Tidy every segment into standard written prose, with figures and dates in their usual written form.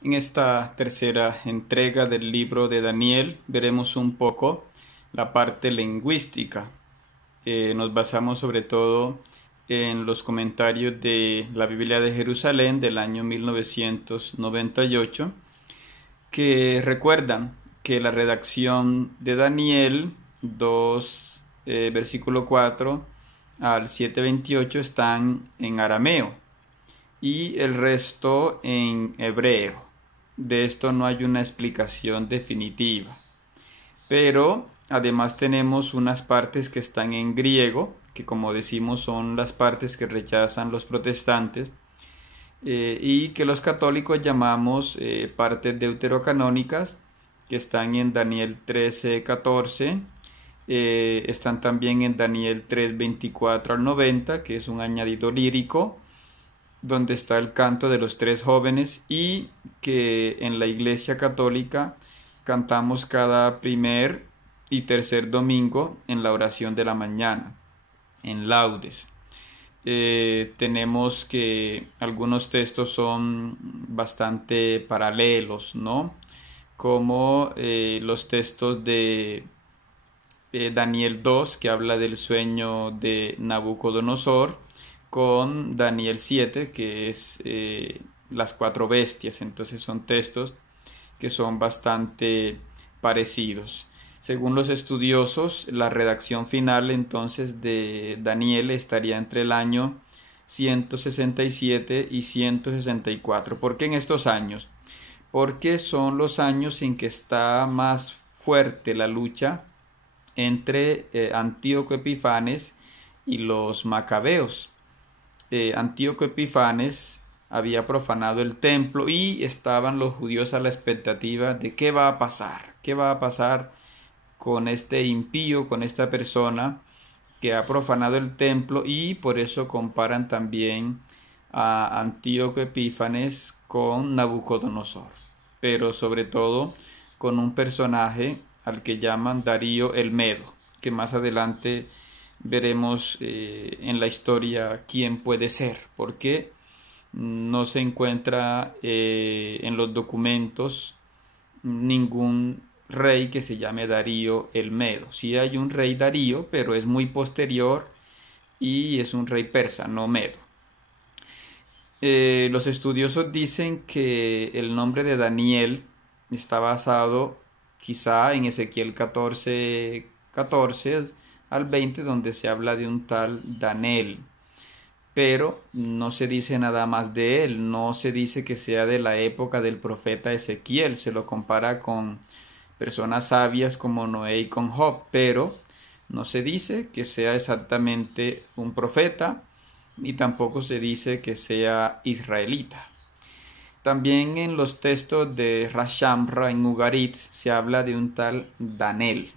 En esta tercera entrega del libro de Daniel veremos un poco la parte lingüística. Nos basamos sobre todo en los comentarios de la Biblia de Jerusalén del año 1998, que recuerdan que la redacción de Daniel 2, versículo 4 al 7:28 están en arameo y el resto en hebreo. De esto no hay una explicación definitiva. Pero además tenemos unas partes que están en griego, que como decimos son las partes que rechazan los protestantes, y que los católicos llamamos partes deuterocanónicas, que están en Daniel 13:14, están también en Daniel 3:24 al 90, que es un añadido lírico, donde está el canto de los tres jóvenes y que en la Iglesia Católica cantamos cada primer y tercer domingo en la oración de la mañana, en laudes. Tenemos que algunos textos son bastante paralelos, ¿no? Como los textos de Daniel 2, que habla del sueño de Nabucodonosor, con Daniel 7, que es las cuatro bestias. Entonces son textos que son bastante parecidos. Según los estudiosos, la redacción final entonces de Daniel estaría entre el año 167 y 164. ¿Por qué en estos años? Porque son los años en que está más fuerte la lucha entre Antíoco Epifanes y los macabeos. Antíoco Epifanes había profanado el templo y estaban los judíos a la expectativa de qué va a pasar, qué va a pasar con este impío, con esta persona que ha profanado el templo, y por eso comparan también a Antíoco Epífanes con Nabucodonosor, pero sobre todo con un personaje al que llaman Darío el Medo, que más adelante veremos en la historia quién puede ser, porque no se encuentra en los documentos ningún rey que se llame Darío el Medo. Sí hay un rey Darío, pero es muy posterior y es un rey persa, no medo. Los estudiosos dicen que el nombre de Daniel está basado quizá en Ezequiel 14 al 20, donde se habla de un tal Daniel, pero no se dice nada más de él, no se dice que sea de la época del profeta Ezequiel, se lo compara con personas sabias como Noé y con Job, pero no se dice que sea exactamente un profeta, ni tampoco se dice que sea israelita. También en los textos de Rashamra en Ugarit se habla de un tal Daniel,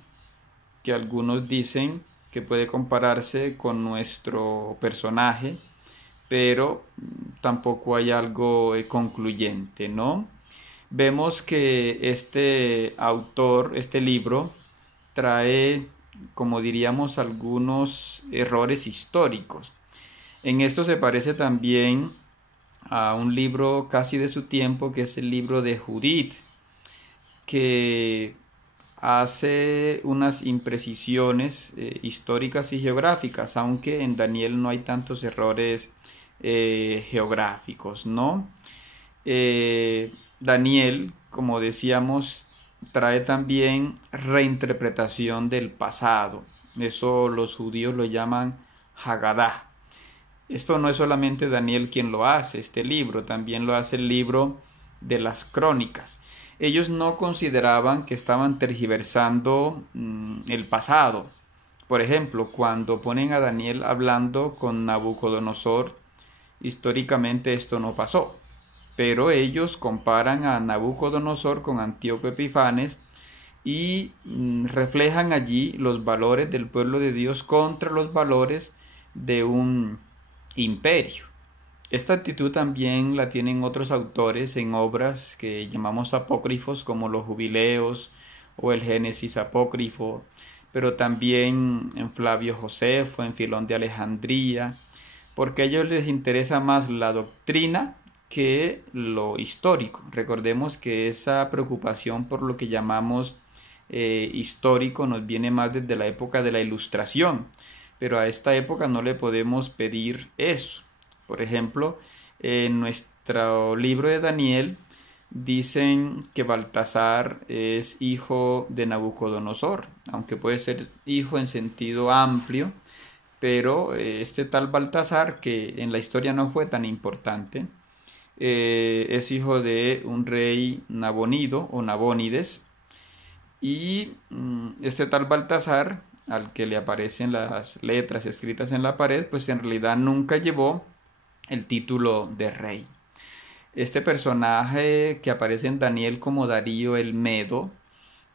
que algunos dicen que puede compararse con nuestro personaje, pero tampoco hay algo concluyente, ¿no? Vemos que este autor, este libro, trae, como diríamos, algunos errores históricos. En esto se parece también a un libro casi de su tiempo, que es el libro de Judith, que hace unas imprecisiones históricas y geográficas, aunque en Daniel no hay tantos errores geográficos, ¿no? Daniel, como decíamos, trae también reinterpretación del pasado. Eso los judíos lo llaman Haggadah. Esto no es solamente Daniel quien lo hace, este libro, también lo hace el libro de las crónicas. Ellos no consideraban que estaban tergiversando el pasado. Por ejemplo, cuando ponen a Daniel hablando con Nabucodonosor, históricamente esto no pasó. Pero ellos comparan a Nabucodonosor con Antíoco Epifanes y reflejan allí los valores del pueblo de Dios contra los valores de un imperio. Esta actitud también la tienen otros autores en obras que llamamos apócrifos, como los Jubileos o el Génesis apócrifo, pero también en Flavio Josefo, en Filón de Alejandría, porque a ellos les interesa más la doctrina que lo histórico. Recordemos que esa preocupación por lo que llamamos histórico nos viene más desde la época de la Ilustración, pero a esta época no le podemos pedir eso. Por ejemplo, en nuestro libro de Daniel dicen que Baltasar es hijo de Nabucodonosor, aunque puede ser hijo en sentido amplio, pero este tal Baltasar, que en la historia no fue tan importante, es hijo de un rey Nabonido o Nabónides, y este tal Baltasar, al que le aparecen las letras escritas en la pared, pues en realidad nunca llevó el título de rey. Este personaje que aparece en Daniel como Darío el Medo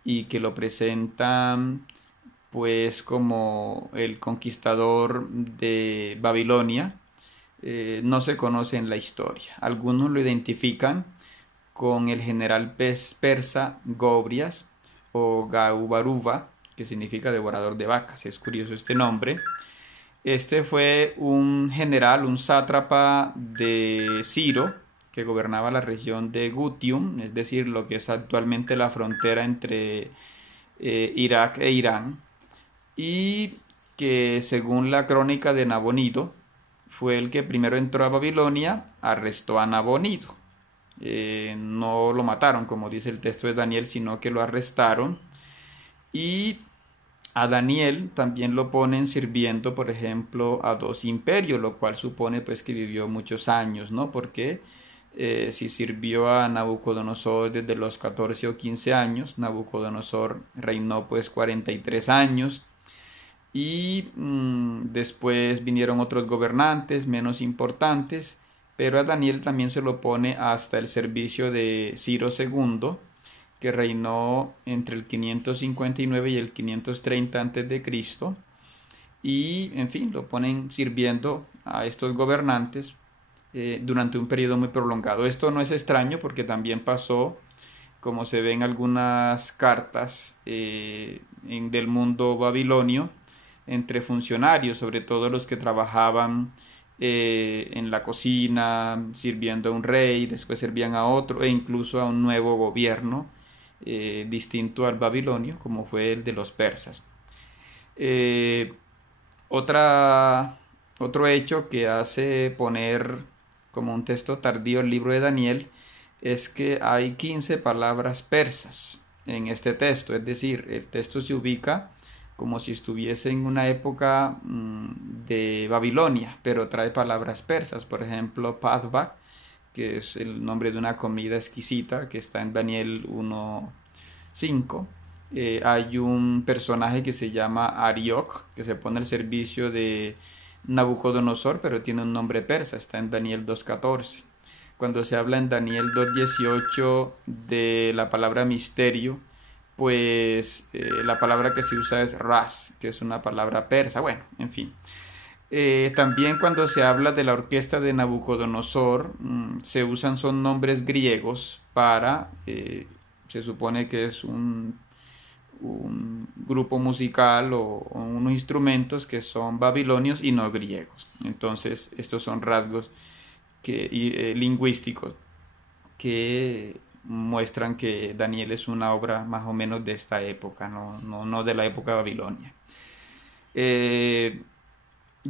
y que lo presentan pues como el conquistador de Babilonia, no se conoce en la historia. Algunos lo identifican con el general persa Gobrias o Gaubaruba, que significa devorador de vacas. Es curioso este nombre. Este fue un general, un sátrapa de Ciro, que gobernaba la región de Gutium, es decir, lo que es actualmente la frontera entre Irak e Irán, y que según la crónica de Nabonido, fue el que primero entró a Babilonia, arrestó a Nabonido. No lo mataron, como dice el texto de Daniel, sino que lo arrestaron. Y a Daniel también lo ponen sirviendo, por ejemplo, a dos imperios, lo cual supone pues que vivió muchos años, ¿no? Porque si sirvió a Nabucodonosor desde los 14 o 15 años, Nabucodonosor reinó pues 43 años, y después vinieron otros gobernantes menos importantes, pero a Daniel también se lo pone hasta el servicio de Ciro II, que reinó entre el 559 y el 530 a.C., y en fin, lo ponen sirviendo a estos gobernantes durante un periodo muy prolongado. Esto no es extraño porque también pasó, como se ve en algunas cartas del mundo babilonio, entre funcionarios, sobre todo los que trabajaban en la cocina, sirviendo a un rey, después servían a otro e incluso a un nuevo gobierno distinto al babilonio, como fue el de los persas. Eh, Otro hecho que hace poner como un texto tardío el libro de Daniel es que hay 15 palabras persas en este texto, es decir, el texto se ubica como si estuviese en una época de Babilonia, pero trae palabras persas, por ejemplo, Padva, que es el nombre de una comida exquisita que está en Daniel 1:5. Hay un personaje que se llama Arioc, que se pone al servicio de Nabucodonosor, pero tiene un nombre persa, está en Daniel 2:14. Cuando se habla en Daniel 2:18 de la palabra misterio, pues la palabra que se usa es ras, que es una palabra persa. Bueno, en fin. También cuando se habla de la orquesta de Nabucodonosor, son nombres griegos para, se supone que es un grupo musical o unos instrumentos que son babilonios y no griegos. Entonces, estos son rasgos lingüísticos que muestran que Daniel es una obra más o menos de esta época, no de la época de Babilonia.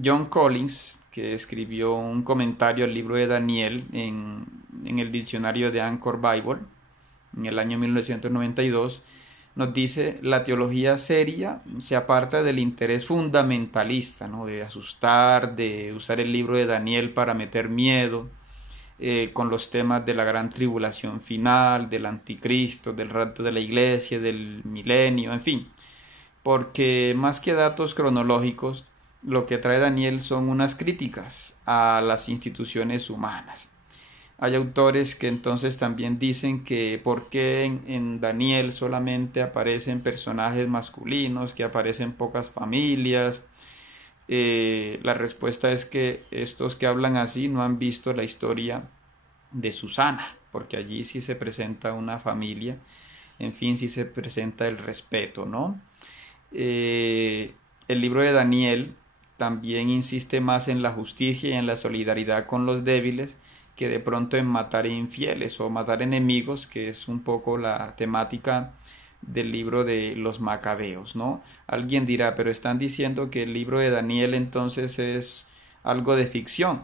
John Collins, que escribió un comentario al libro de Daniel en el diccionario de Anchor Bible en el año 1992, nos dice: la teología seria se aparta del interés fundamentalista, ¿no? De asustar, de usar el libro de Daniel para meter miedo, con los temas de la gran tribulación final, del anticristo, del rapto de la iglesia, del milenio, en fin, porque más que datos cronológicos, lo que trae Daniel son unas críticas a las instituciones humanas. Hay autores que entonces también dicen que por qué en Daniel solamente aparecen personajes masculinos, que aparecen pocas familias. La respuesta es que estos que hablan así no han visto la historia de Susana, porque allí sí se presenta una familia, en fin, sí se presenta el respeto, ¿no? El libro de Daniel también insiste más en la justicia y en la solidaridad con los débiles que de pronto en matar infieles o matar enemigos, que es un poco la temática del libro de los Macabeos, ¿no? Alguien dirá, pero están diciendo que el libro de Daniel entonces es algo de ficción.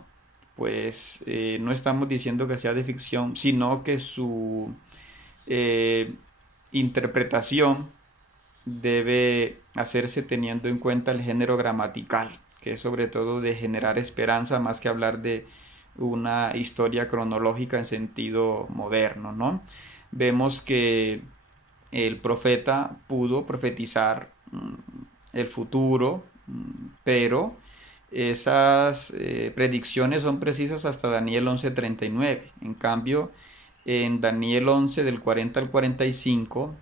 Pues no estamos diciendo que sea de ficción, sino que su eh, interpretación debe hacerse teniendo en cuenta el género gramatical, que es sobre todo de generar esperanza más que hablar de una historia cronológica en sentido moderno, ¿no? Vemos que el profeta pudo profetizar el futuro, pero esas predicciones son precisas hasta Daniel 11:39. En cambio, en Daniel 11 del 40 al 45,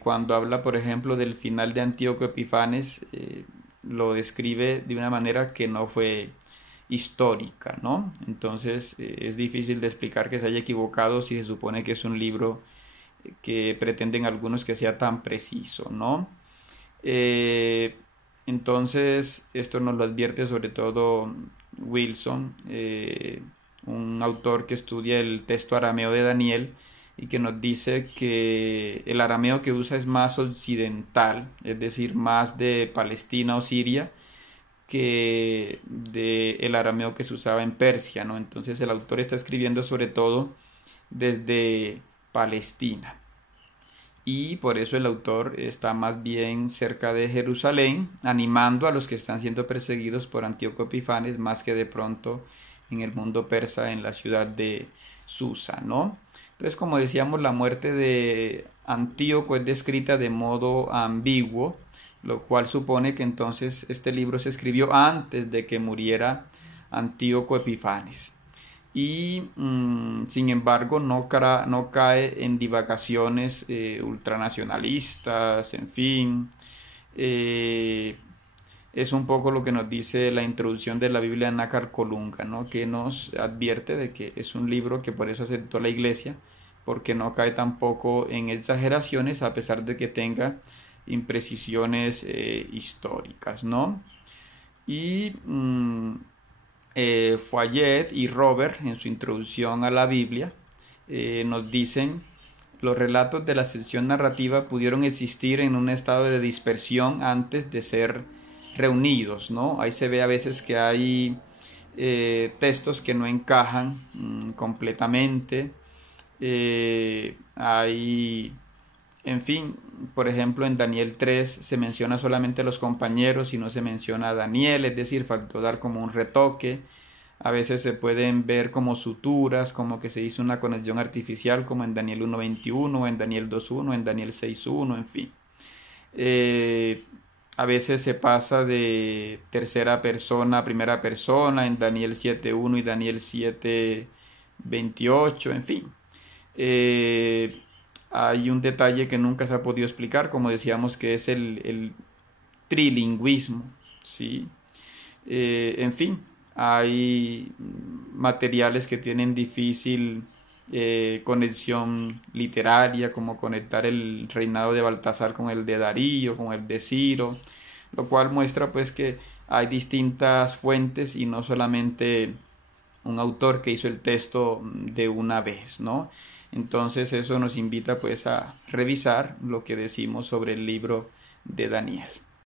cuando habla, por ejemplo, del final de Antíoco Epifanes, lo describe de una manera que no fue histórica, ¿no? Entonces es difícil de explicar que se haya equivocado si se supone que es un libro que pretenden algunos que sea tan preciso, ¿no? Eh, entonces, esto nos lo advierte sobre todo Wilson, un autor que estudia el texto arameo de Daniel y que nos dice que el arameo que usa es más occidental, es decir, más de Palestina o Siria, que de el arameo que se usaba en Persia, ¿no? Entonces el autor está escribiendo sobre todo desde Palestina y por eso el autor está más bien cerca de Jerusalén, animando a los que están siendo perseguidos por Antíoco Epifanes más que de pronto en el mundo persa en la ciudad de Susa, ¿no? Entonces, como decíamos, la muerte de Antíoco es descrita de modo ambiguo, lo cual supone que entonces este libro se escribió antes de que muriera Antíoco Epifanes y sin embargo no cae en divagaciones ultranacionalistas, en fin. eh, es un poco lo que nos dice la introducción de la Biblia de Nácar Colunga, ¿no? Que nos advierte de que es un libro que por eso aceptó la Iglesia, porque no cae tampoco en exageraciones a pesar de que tenga imprecisiones históricas, ¿no? Y Foyet y Robert, en su introducción a la Biblia, nos dicen: los relatos de la sección narrativa pudieron existir en un estado de dispersión antes de ser reunidos, ¿no? Ahí se ve a veces que hay textos que no encajan completamente. Hay, en fin, por ejemplo, en Daniel 3 se menciona solamente a los compañeros y no se menciona a Daniel, es decir, faltó dar como un retoque. A veces se pueden ver como suturas, como que se hizo una conexión artificial, como en Daniel 1:21, en Daniel 2:1, en Daniel 6:1, en fin. Eh, a veces se pasa de tercera persona a primera persona en Daniel 7:1 y Daniel 7:28, en fin. Eh, Hay un detalle que nunca se ha podido explicar, como decíamos, que es el trilingüismo, ¿sí? En fin, hay materiales que tienen difícil conexión literaria, como conectar el reinado de Baltasar con el de Darío, con el de Ciro, lo cual muestra pues que hay distintas fuentes y no solamente un autor que hizo el texto de una vez, ¿no? Entonces eso nos invita pues a revisar lo que decimos sobre el libro de Daniel.